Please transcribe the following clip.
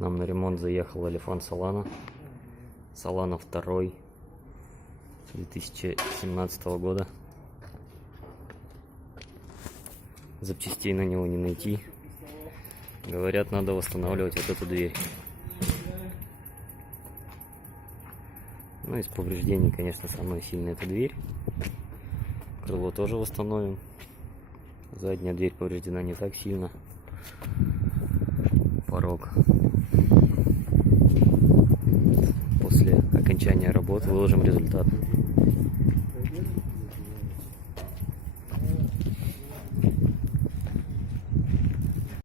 нам на ремонт заехал Алифан Солана. Солана 2 2017 года. Запчастей на него не найти. Говорят, надо восстанавливать вот эту дверь. Ну, из повреждений, конечно, самая сильная эта дверь. Крыло тоже восстановим. Задняя дверь повреждена не так сильно. Порог. После окончания работы выложим результат.